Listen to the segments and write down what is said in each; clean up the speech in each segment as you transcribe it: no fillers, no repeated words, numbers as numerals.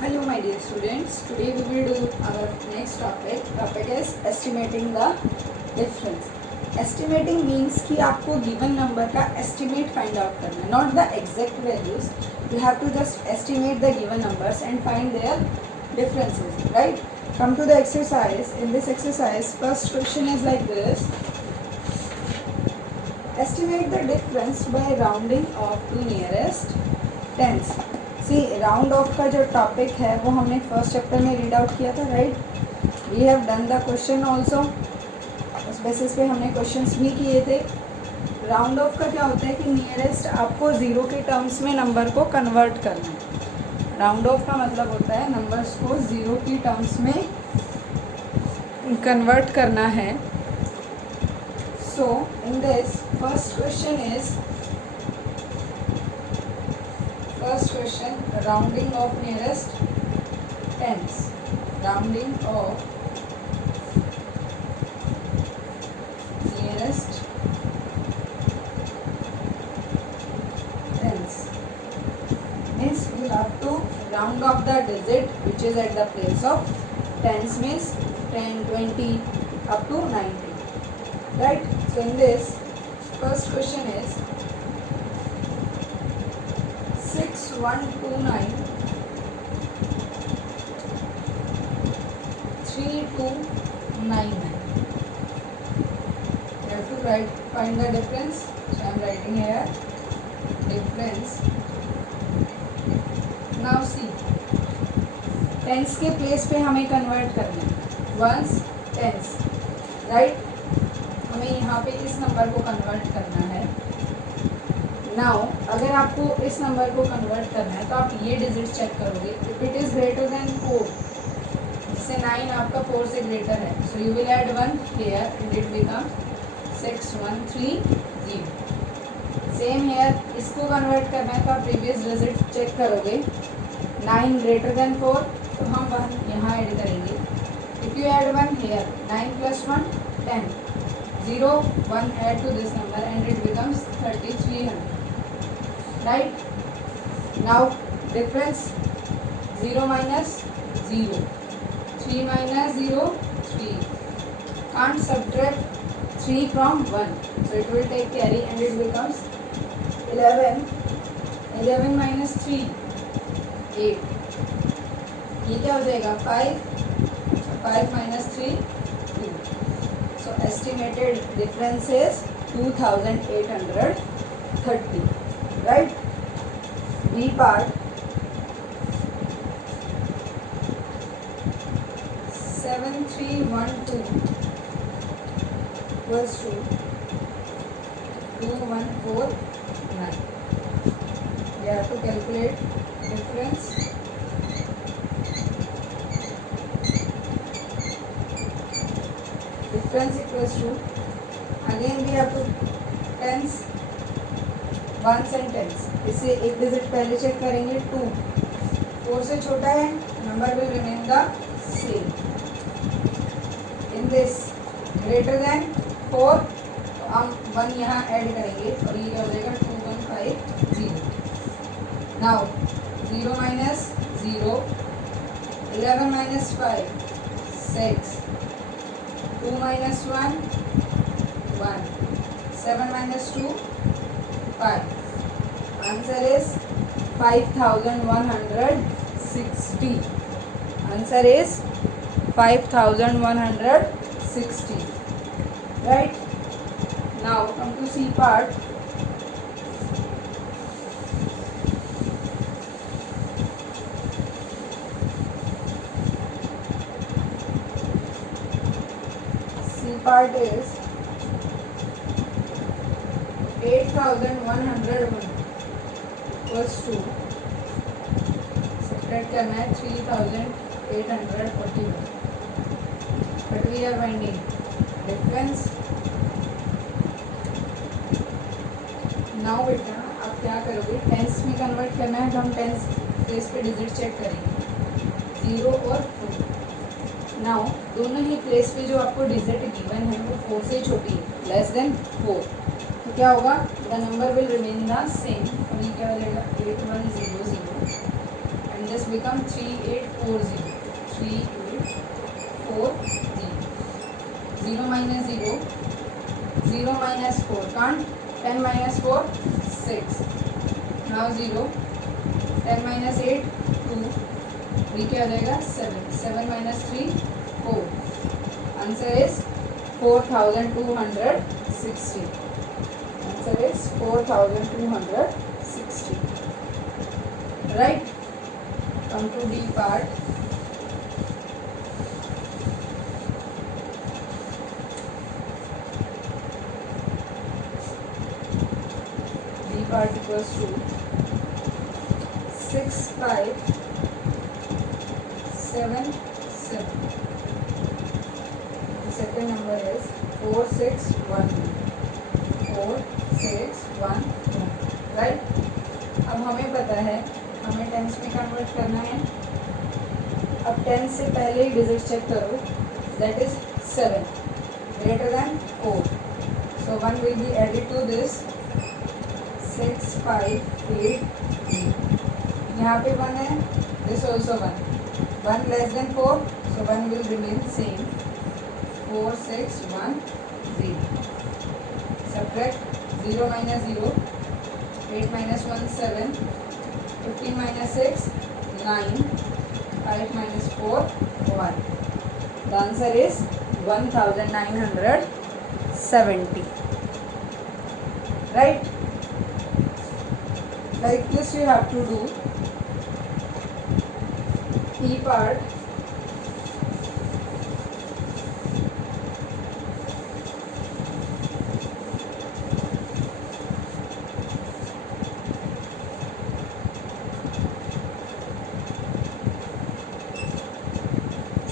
Hello my dear students, today we will do our next topic. Topic is estimating the difference. Estimating means कि आपको given number का estimate find out करना है, not the exact values. You have to just estimate the given numbers and find their differences, right? Come to the exercise. In this exercise, first question is like this. Estimate the difference by rounding off to nearest tens. See round off का जो topic है वो हमने first chapter में read out किया था, right? We have done the question also. उस basis पे हमने क्वेश्चंस भी किए थे. राउंड ऑफ का क्या होता है कि नियरेस्ट आपको ज़ीरो के टर्म्स में नंबर को कन्वर्ट करना है. राउंड ऑफ का मतलब होता है नंबर्स को ज़ीरो की टर्म्स में कन्वर्ट करना है. So in this first question is First question, rounding of nearest tens. Rounding of nearest tens means you have to round off the digit which is at the place of tens, means 10, 20 up to 90, right? So in this first question is 6129 3299. You have to find the difference. So I am writing here difference. Now see, tens के place पे हमें convert करना है. Ones tens, right? हमें यहाँ पे इस number को कन्वर्ट करना है. नाउ अगर आपको इस नंबर को कन्वर्ट करना है तो आप ये डिजिट चेक करोगे. If it is greater than 4, जैसे 9 आपका 4 से ग्रेटर है, so you will add 1 here and it become 6130. Same here, इसको कन्वर्ट करना है तो आप प्रीवियस डिजिट चेक करोगे. 9 ग्रेटर देन 4 तो हम 1 यहाँ ऐड करेंगे. If you add 1 here, 9 + 1 10, 0 1 add to this number and it becomes 3300. Right? Now difference 0 minus 0, 3 minus 0 3. Can't subtract 3 from 1, so it will take carry and it becomes 11. 11 minus 3 8. ये क्या हो जाएगा 5. 5 minus 3 2. So estimated difference is 2830. Right? B part 7312 equals to 2149. You have to calculate difference. Difference equals to, again we have to tens, ones and tens. इससे एक digit पहले check करेंगे. 2 4 से छोटा है, number will remain the same. In this greater than 4 तो हम 1 यहाँ ऐड करेंगे और ये क्या हो जाएगा 2150. Now 0 minus 0, 11 minus 5 6, 2 minus 1 1, 7 minus 2 5. Answer is 5160. Answer is 5160. Right? Now come to C part. C part is 8101 equals to, subtract करना है 3841. But we are finding difference. Now बेटा आप क्या करोगे, टेंस में कन्वर्ट करना है तो हम टेंस प्लेस पे डिजिट चेक करेंगे 0 और 4. नाउ दोनों ही प्लेस पे जो आपको डिजिट गिवन है वो 4 से छोटी है, लेस देन 4. तो क्या होगा, the number will remain the same. और ये क्या हो जाएगा 8100 and this become 3840. 3840. 0 minus 0. 0 minus 4. Can't. 10 minus 4, 6. Now 0. 10 minus 8, 2. B क्या हो जाएगा 7. 7 minus 3, 4. Answer is 4260. Answer is 4260. Right? Come to D part. D part equals to 6577. The second number is 4611. 4611. Right? अब हमें पता है हमें टेंस में कन्वर्ट करना है. अब 10 से पहले ही डिजिट चेक करो. That is 7 greater than 4. So 1 will be added to this. 6 5 8. यहाँ पे 1 है. This also 1. 1 less than 4. So 1 will remain same. 4 6 1 0. Subtract 0 minus 0. 8 minus 1 7. 15 minus 6 9. 5 minus 4 1. The answer is 1970. Right? Like this you have to do. E part.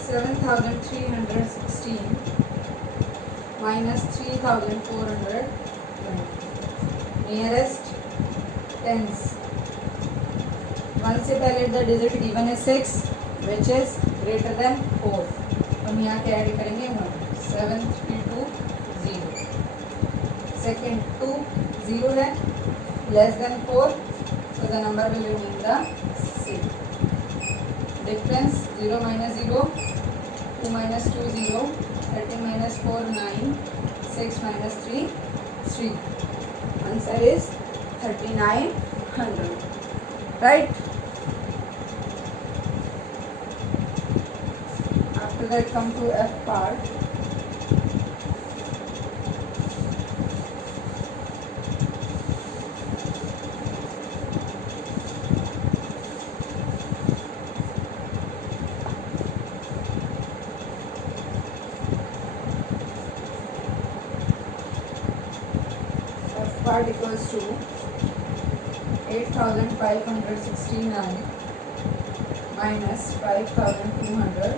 $7,316 minus 3,420. Nearest tens. 1 से पहले the digit given is 6 which is greater than 4. हम यहाँ क्या add करेंगे 1. 7320. Second 2 0 है less than 4, so the number will remain the same. Difference 0 minus 0. 2 minus 2 0. 13 minus 4 9. 6 minus 3 3. Answer is 3900. Right? After that come to F part. Part equals to 8,569 minus 5,212.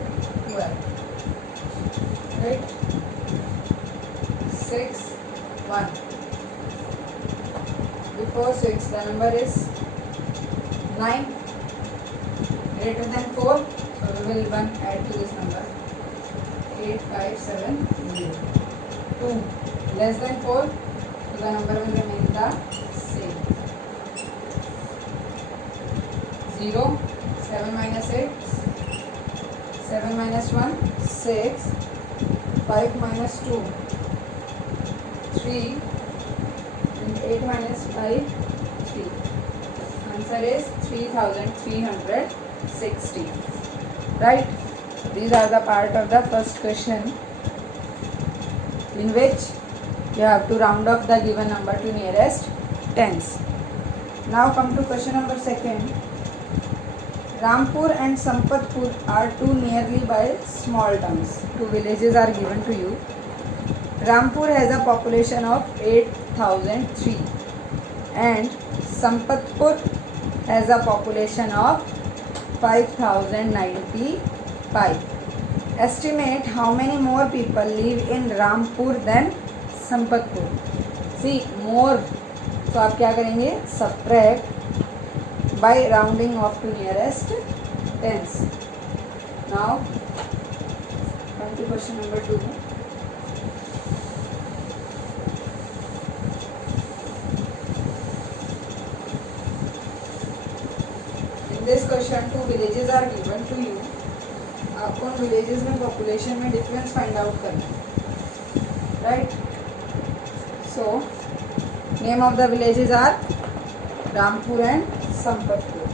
Right? 6 1. Before 6 the number is 9 greater than 4, so we will 1 add to this number. 8570. 2 less than 4, the number will remain the same. 0. 7 minus 8. 7 minus 1 6. 5 minus 2 3. And 8 minus 5 3. Answer is 3360. Right? These are the part of the first question in which you have to round off the given number to nearest tens. Now come to question number 2. Rampur and Sampatpur are two nearly by small towns. Two villages are given to you. Rampur has a population of 8003 and Sampatpur has a population of 5095. Estimate how many more people live in Rampur than संपतपुर. सी मोर, तो आप क्या करेंगे subtract by rounding off to nearest tens. Now come to question number 2. In In this question, two villages are given to you. आपको उन villages में population में difference find out करना है, right? So, name of the villages are Rampur and Sampatpur.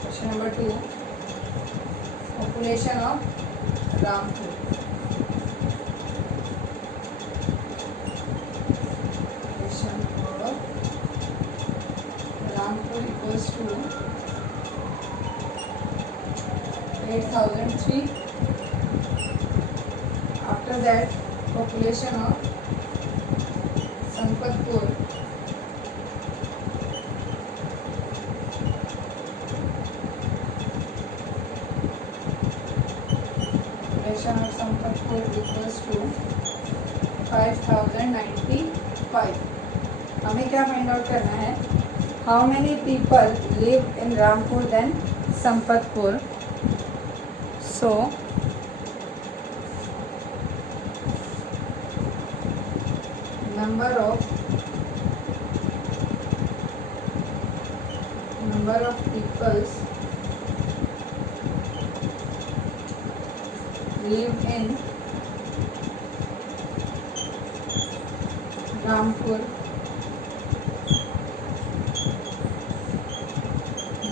Question number 2. Population of Rampur. Rampur equals to 8003. After that, population of Sampatpur equals to 5095. हमें क्या find out करना है? How many people live in Rampur than Sampatpur. So number of peoples live in Rampur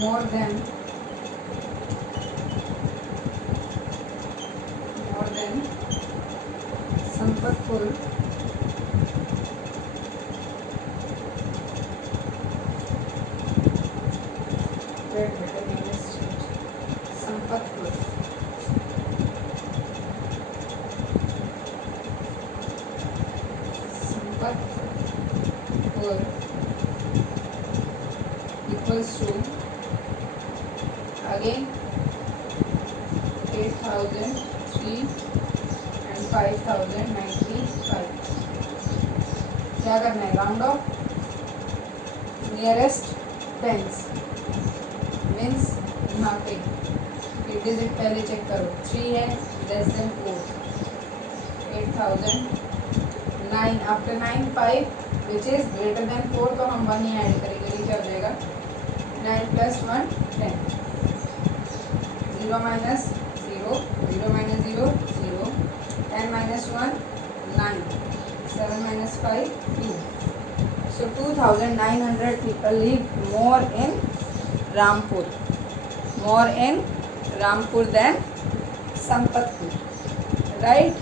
more than Sampatpur. Sampatpur. Equals to again 8003 and 5095. क्या करना है? Round of nearest tense means यहाँ पे digit पहले चेक करो. 3 है less than 4. 8009 after 9 5 which is greater than 4 तो हम 1 ही ऐड करेंगे. ये क्या हो जाएगा? 9 + 1 10. 0 - 0 0 - 0 0 10 - 1 9 7 - 5 2. So 2900 people live more in Rampur than Sampatpur, right?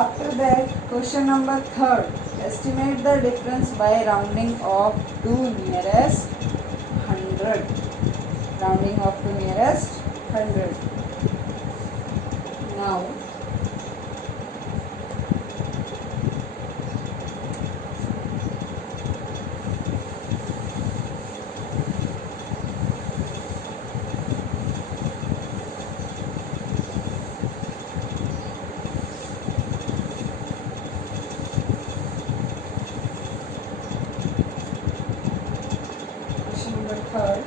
After that, question number 3. Estimate the difference by rounding off to nearest 100. Rounding off to nearest 100. Now, third,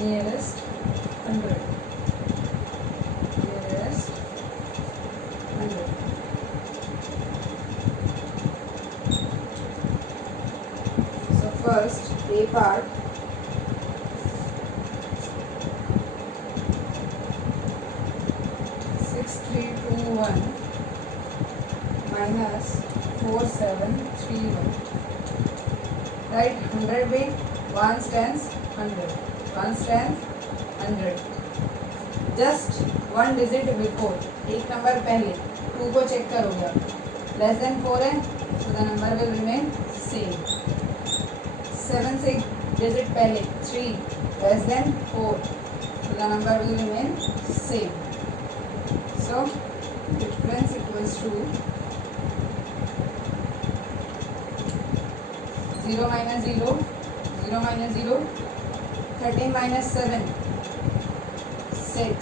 nearest 100. So first A part, -6321 minus 4731. Right, 100 with 1 stands 100. 1 stands 100. Just one digit before. एक number पहले 2 को check करोगे. Less than 4 है, so the number will remain same. 7 से digit पहले 3 less than 4, so the number will remain same. So difference equals to 0 - 0 0 - 0 13 - 7 6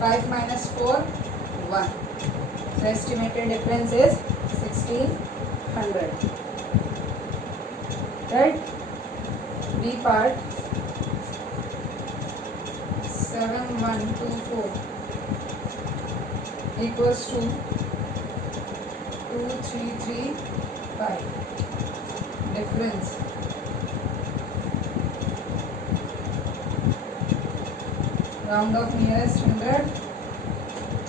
5 - 4 1. So estimated difference is 1600. Right? B part 7124 equals to 2335. Difference. Round of nearest 100.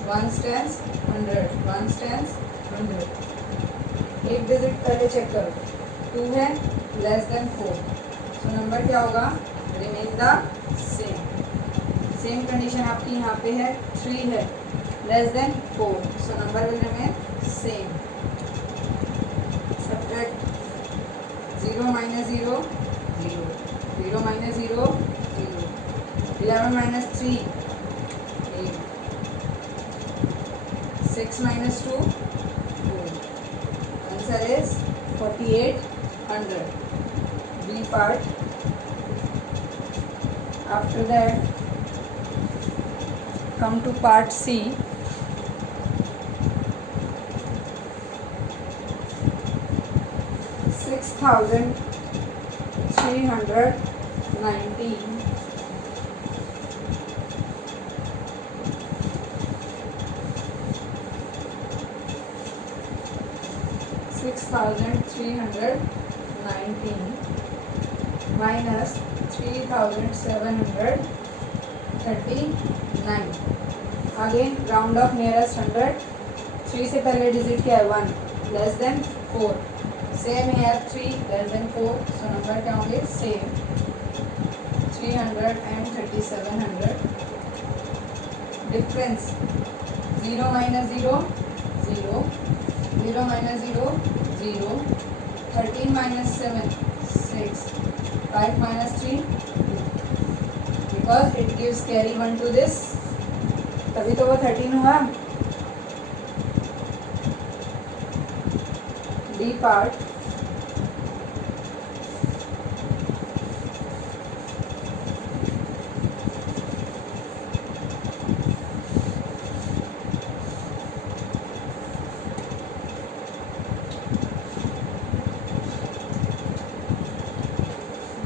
1 stands 100. 1 stands 100. एक digit पहले check करो. 2 है, less than 4. So number क्या होगा? Remain the same. Same condition आपकी यहाँ पे है. 3 है, less than 4. So number will remain same. Subtract 0 minus 0 0. 0 minus 0 0. 11 minus 3 8. 6 minus 2 4. Answer is 4800. B part. After that, come to part C. $6,319 $6,319 minus 3,739. Again round of nearest 100. 3 से पहले digit क्या है? 1. Less than 4. Same है 3 less than 4. So number क्या होंगे? Same. 300 and 3700. Difference 0 minus 0 0. 0 minus 0 0. 13 minus 7 6. 5 minus 3 2. Because it gives carry 1 to this, तभी तो वो 13 हुआ. D part.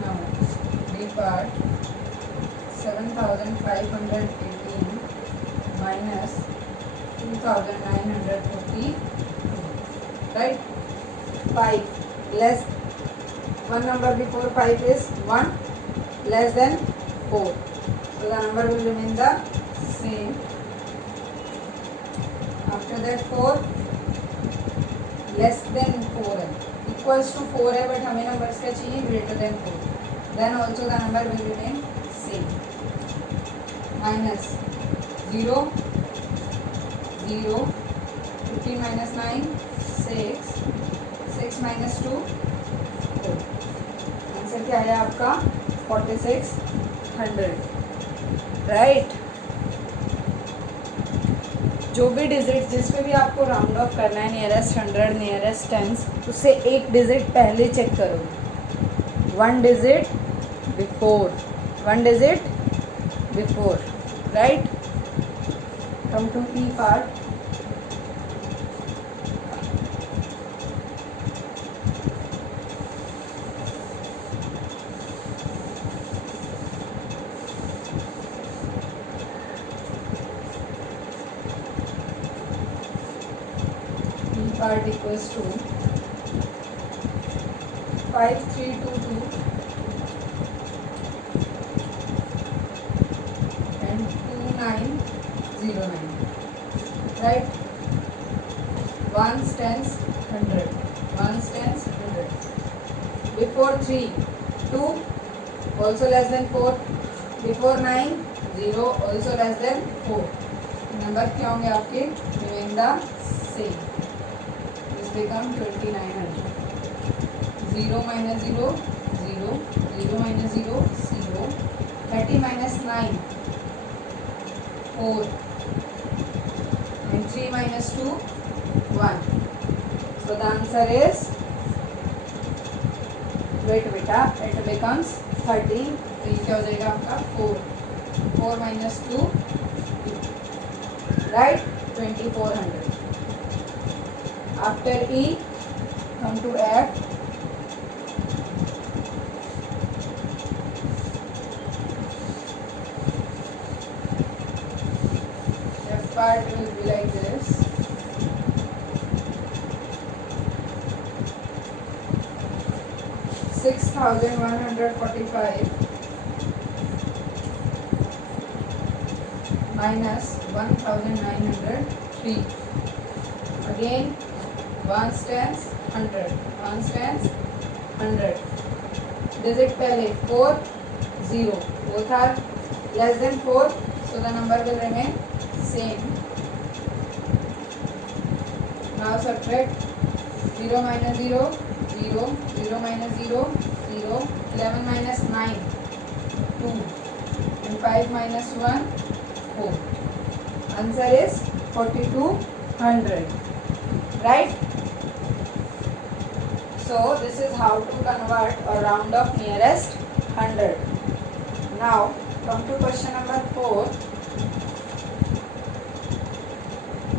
Now D part. 7,518 minus 2,942. Right? 5 less. One number before 5 is 1 less than 4. So the number will remain the same. After that 4 less than 4 है, equals to 4 है, but हमें numbers क्या चाहिए? Greater than 4. Then also the number will remain same. Minus 0 0. 15 minus 9 6. 6 minus 2 4. Answer क्या है आपका? 4600. Right. जो भी डिजिट जिस पे भी आपको राउंड ऑफ करना है, नियरेस्ट 100 नियरेस्ट 10, उससे एक डिजिट पहले चेक करो. 1 digit before. 1 digit before. Right. Come to E part. Part equals to 5322 and 2909. Right? 1 stands 100. 1 stands 100. Before 3 2 also less than 4. Before 9 0 also less than 4. Number क्या होंगे आपके? Remain the same. become 2900. 0 minus 0 0. 0 minus 0 0. 30 minus 9 4. And 3 minus 2 1. So the answer is, wait beta, it becomes 13. तो ये क्या हो जाएगा आपका? 4. 4 minus 2 right? 2400. After E, come to F. F part will be like this. 6,145 minus 1,903. Again, 1 tens 100, 1 tens 100. Digit पहले 4 0. Both are less than 4, so the number will remain same. Now subtract 0 minus 0 0, 0 minus 0 0, 11 minus 9 2, and 5 minus 1 4. Answer is 4200. Right? So this is how to convert a round of nearest 100. Now come to question number 4.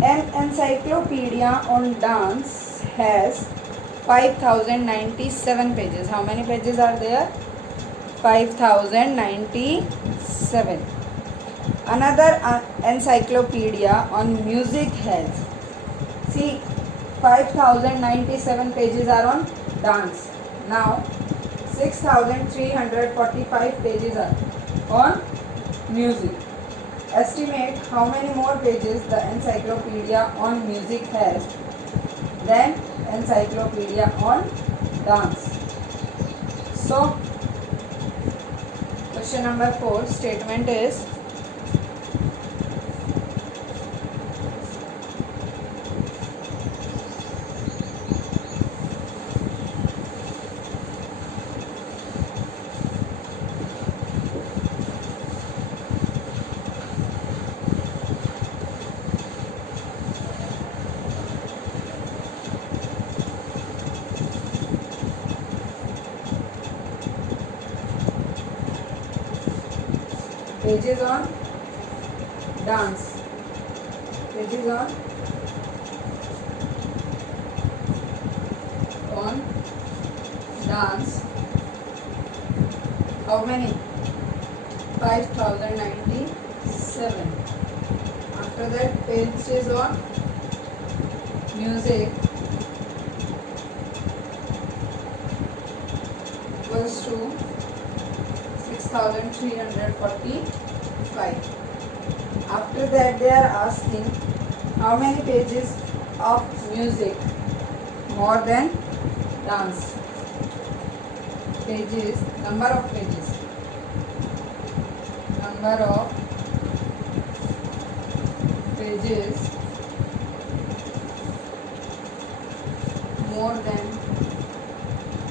An encyclopedia on dance has 5097 pages. How many pages are there? 5097. Another encyclopedia on music has, see, 5097 pages are on dance. Now 6345 pages are on music. Estimate how many more pages the encyclopedia on music has than encyclopedia on dance. So question number 4 statement is, pages on dance, pages on dance, how many? 5097. After that, pages on music equals to 6345. After that, they are asking how many pages of music more than dance. Pages, number of pages, number of pages more than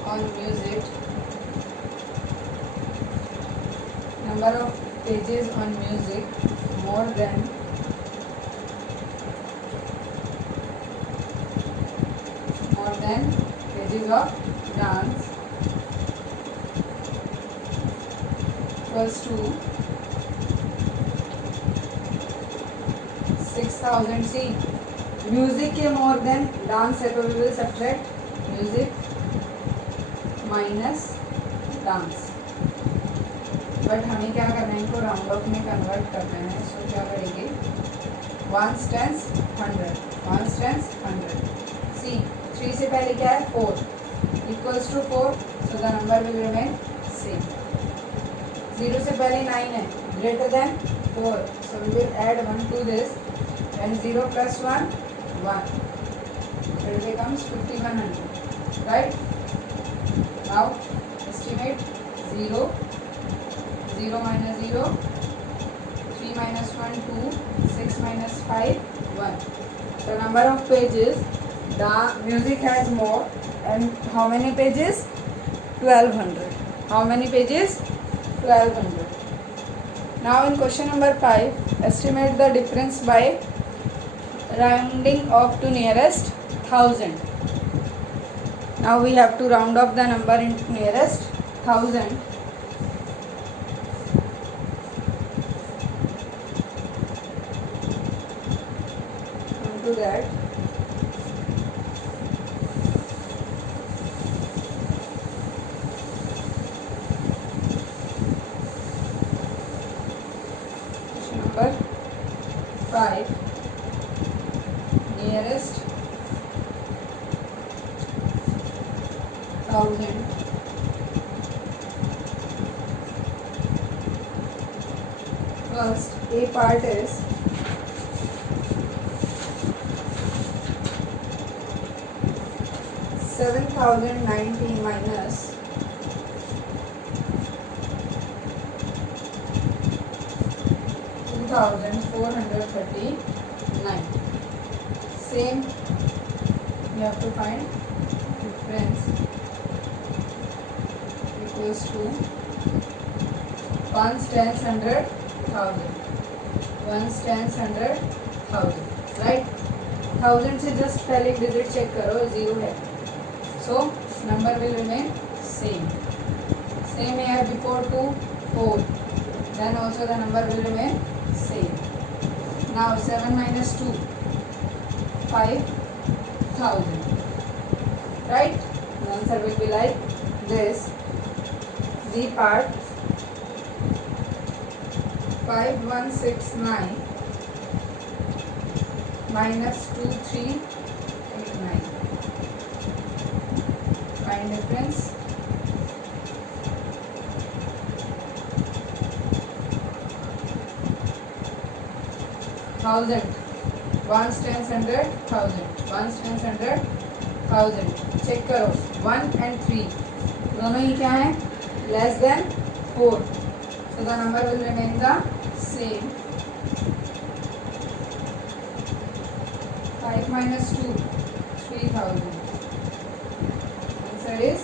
on music, number of pages on music more than pages of dance equals to 6000. See, music के more than dance है तो we will subtract music minus dance. But हमें क्या करना है, इनको round of में convert करना है. सो क्या करेंगे, 1 tens 100, 1 tens 100. सी 3 से पहले क्या है, 4 equals to 4, so the number will remain same. 0 से पहले 9 है, greater than 4, so we will add 1 to this, and 0 plus 1 1, so it becomes 5100. Right? Now estimate 0 0 minus 0, 3 minus 1 2, 6 minus 5 1. So number of pages the music has more, and how many pages? 1200. How many pages? 1200. Now in question number 5, estimate the difference by rounding off to nearest 1000. Now we have to round off the number into nearest 1000. To that, question number 5, nearest 1000 part is 7,090 minus 2,439. Same, you have to find difference equals to 1 tens 100,000. 1 tens 100,000, right? 1000 से just पहले digit check करो, 0 है, so number will remain same here. Before 2 4, then also the number will remain same. Now 7 minus 2 5,000, right? The answer will be like this. The part 5169 minus 2389. Find difference. Thousand. 1 tens 100,000. 1 tens 100,000. Check करो, 1 and 3 दोनों ही क्या है? Less than 4. So the number will remain the same. 5 minus 2 3,000. Answer is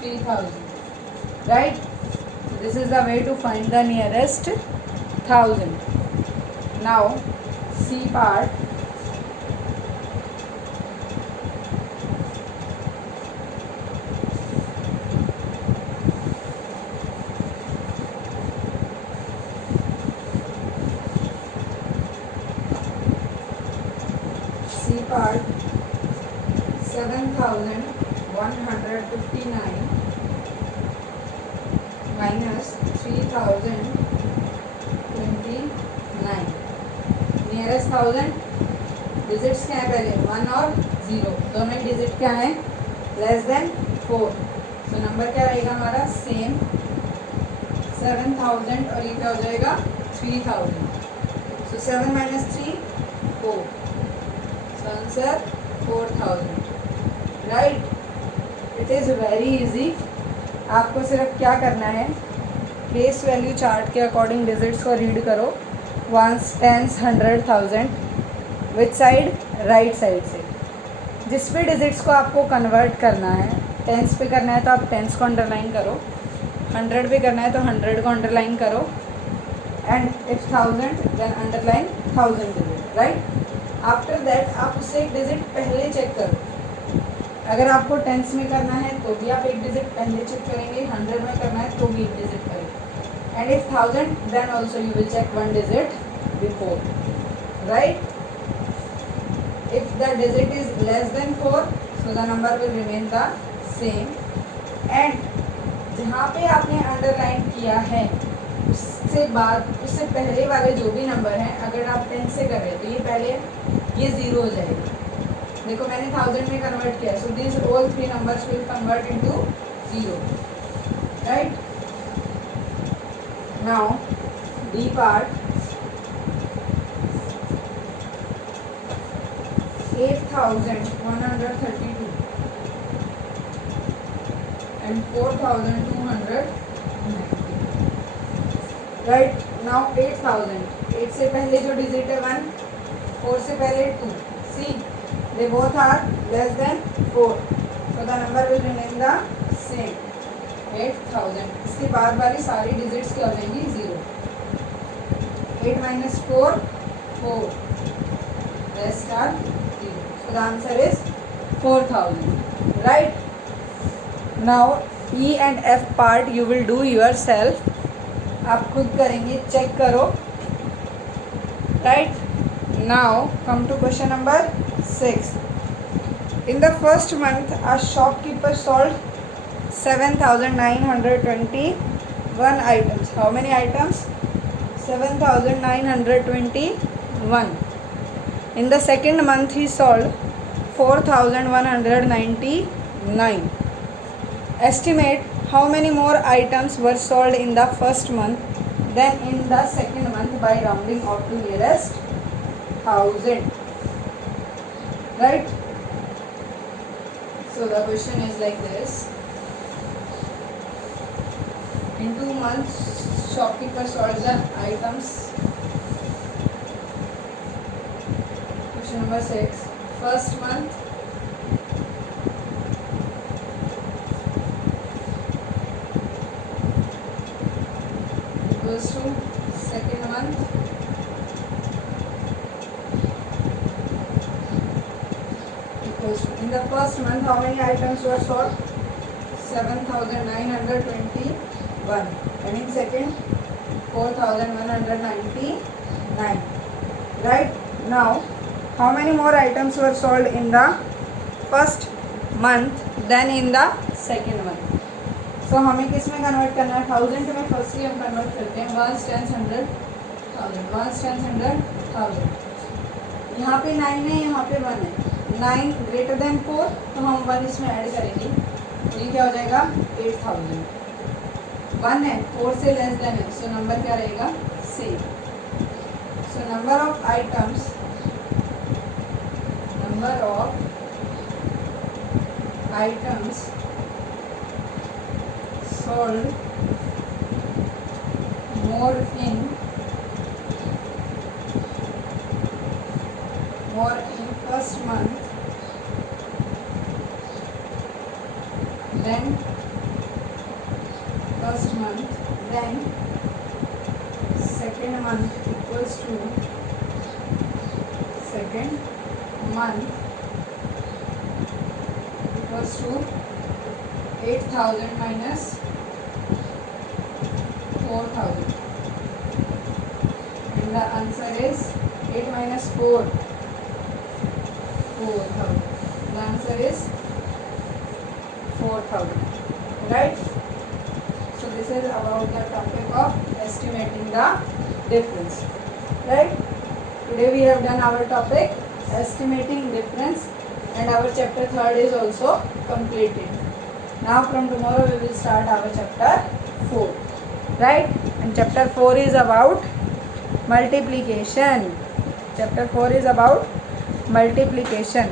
3,000, right? So this is the way to find the nearest 1000. Now C part. C part 7,159 minus 3,029. Nearest 1000 digits क्या है? पहले 1 और 0 दोनों ही digit क्या है? Less than 4. तो number क्या रहेगा हमारा? सेम 7,000 और ये क्या हो जाएगा? 3,000. सो 7 minus 3 4. So answer 4,000, right? It is very easy. आपको सिर्फ क्या करना है? प्लेस वैल्यू चार्ट के अकॉर्डिंग डिजिट्स को रीड करो. 1 tens 100,000 which side? Right side से. जिस भी डिजिट्स को आपको कन्वर्ट करना है, टेंस पे करना है तो आप टेंस को अंडरलाइन करो, 100 पे करना है तो 100 को अंडरलाइन करो, and if 1000 then underline 1000 digit, right? After that आप उससे एक डिजिट पहले चेक करो. अगर आपको टेंस में करना है तो भी आप एक डिजिट पहले चेक करेंगे, 100 में करना है तो भी एक डिजिट करेंगे, and if 1000 then also you will check one digit before, right? If the digit is less than 4, so the number will remain the same, and जहाँ पे आपने अंडरलाइन किया है उससे पहले वाले जो भी नंबर हैं, अगर आप 10 से कर रहे हैं तो ये पहले ये 0 हो जाएगा. देखो मैंने 1000 में कन्वर्ट किया, so these all 3 numbers will convert into 0, right? Now D part 8,132 and 4,290, right? Now 8,000, 8 से पहले जो डिजिट है 1, 4 से पहले 2. See, they both are less than 4, so the number will remain the same 8,000. इसके बाद वाली सारी डिजिट्स क्या हो जाएंगी? 0. 8 minus 4 4, rest are 0. So the answer is 4,000, right? Now E and F part you will do yourself. आप खुद करेंगे, चेक करो, right? Now come to question number 6. In the first month a shopkeeper sold 7,921 items. How many items? 7,921. In the second month he sold 4,199. Estimate how many more items were sold in the first month then in the second month by rounding off to nearest 1000. Right? So the question is like this. In 2 months, shopkeeper sold the items. Question number 6. First month, equals to second month equals to, in the first month how many items were sold? 7,921, and in second 4,199. Right? Now how many more items were sold in the first month than in the second month? So हमें किस में convert करना है? 1000 में firstly हम convert करते हैं 1 10 100 1000, 1 10 100 1000. यहाँ पे 9 है, यहाँ पे 1 है. 9 ग्रेटर देन 4, तो हम 1 इसमें ऐड करेंगे, तो ये क्या हो जाएगा? 8000. 1 है, 4 से लेस देन है, सो नंबर क्या रहेगा? Same. So number of items sold more in first month than second month equals to second month equals to 8,000 minus 4,000, and the answer is 8 minus 4, 4,000. The answer is 4,000. Right? So this is about the topic of estimating the difference. Right? Today we have done our topic estimating difference, and our chapter 3rd is also completed. Now from tomorrow we will start our chapter 4. Right? And chapter 4 is about multiplication. Chapter 4 is about multiplication.